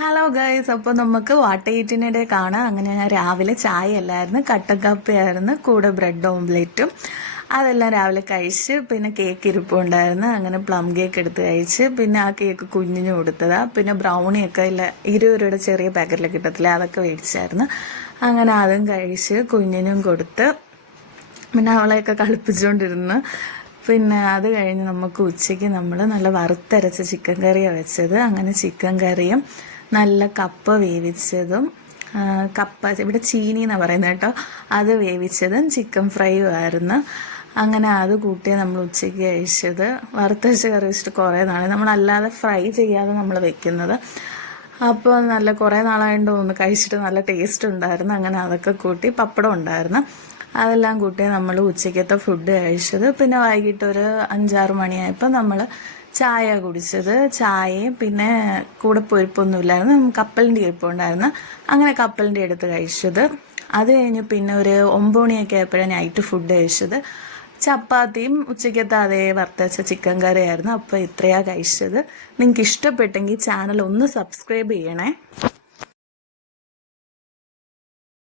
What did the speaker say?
Hello guys, അപ്പോൾ നമുക്ക് വാട്ടയിറ്റിനിടെ കാണാം. അങ്ങനെ ഞാൻ രാവിലെ ചായ അല്ലായിരുന്നു, കട്ടൻ കാപ്പിയായിരുന്നു, കൂടെ ബ്രെഡ് ഓംലെറ്റും അതെല്ലാം രാവിലെ കഴിച്ച്. പിന്നെ കേക്ക് ഇരിപ്പുണ്ടായിരുന്നു, അങ്ങനെ പ്ലം കേക്ക് എടുത്ത് കഴിച്ച്. പിന്നെ ആ കേക്ക് കുഞ്ഞിന് കൊടുത്തതാ. പിന്നെ ബ്രൗണിയൊക്കെ ഇല്ല 20 രൂപയുടെ ചെറിയ പാക്കറ്റിൽ കിട്ടത്തില്ല, അതൊക്കെ മേടിച്ചായിരുന്നു. അങ്ങനെ അതും കഴിച്ച് കുഞ്ഞിനും കൊടുത്ത്. പിന്നെ അവളെയൊക്കെ കളിപ്പിച്ചുകൊണ്ടിരുന്ന്. പിന്നെ അത് കഴിഞ്ഞ് നമുക്ക് ഉച്ചയ്ക്ക് നമ്മൾ നല്ല വറുത്തരച്ച ചിക്കൻ കറിയാണ് വെച്ചത്. അങ്ങനെ ചിക്കൻ കറിയും നല്ല കപ്പ വേവിച്ചതും, കപ്പ ഇവിടെ ചീനി എന്നാണ് പറയുന്നത് കേട്ടോ, അത് വേവിച്ചതും ചിക്കൻ ഫ്രൈയും ആയിരുന്നു. അങ്ങനെ അത് കൂട്ടിയ നമ്മൾ ഉച്ചയ്ക്ക് കഴിച്ചത്. വറുത്തരച്ച കറി വെച്ചിട്ട് കുറേ നാളെ നമ്മളല്ലാതെ ഫ്രൈ ചെയ്യാതെ നമ്മൾ വെക്കുന്നത്. അപ്പോൾ നല്ല കുറേ നാളായിട്ട് ഒന്ന് കഴിച്ചിട്ട് നല്ല ടേസ്റ്റ് ഉണ്ടായിരുന്നു. അങ്ങനെ അതൊക്കെ കൂട്ടി പപ്പടം ഉണ്ടായിരുന്നു, അതെല്ലാം കൂട്ടി നമ്മൾ ഉച്ചയ്ക്കത്തെ ഫുഡ് കഴിച്ചത്. പിന്നെ വൈകിട്ട് ഒരു 5-6 മണിയായപ്പോൾ നമ്മൾ ചായ കുടിച്ചത്. ചായയും പിന്നെ കൂടെ പൊരിപ്പൊന്നുമില്ലായിരുന്നു, കപ്പലിൻ്റെ ഇരിപ്പുണ്ടായിരുന്നു. അങ്ങനെ കപ്പലിൻ്റെ എടുത്ത് കഴിച്ചത്. അത് കഴിഞ്ഞ് പിന്നെ ഒരു 9 മണിയൊക്കെ ആയപ്പോഴാണ് നൈറ്റ് ഫുഡ് കഴിച്ചത്. ചപ്പാത്തിയും ഉച്ചയ്ക്കത്തെ അതേ വറുത്തരച്ച ചിക്കൻ കറിയായിരുന്നു. അപ്പോൾ ഇത്രയാണ് കഴിച്ചത്. നിങ്ങൾക്ക് ഇഷ്ടപ്പെട്ടെങ്കിൽ ചാനൽ ഒന്ന് സബ്സ്ക്രൈബ് ചെയ്യണേ.